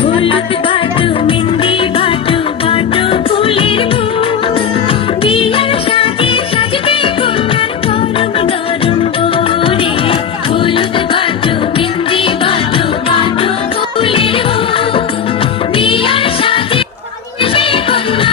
হলুদ বাটু মেহেন্দি বাটু বাটু ফুলের ফুল বিয়ার সাজে সাজবে কন্যার পরম নরম বরে হলুদ বাটু মেহেন্দি বাটু বাটু ফুলের ফুল বিয়ার সাজে সাজবে কন্যা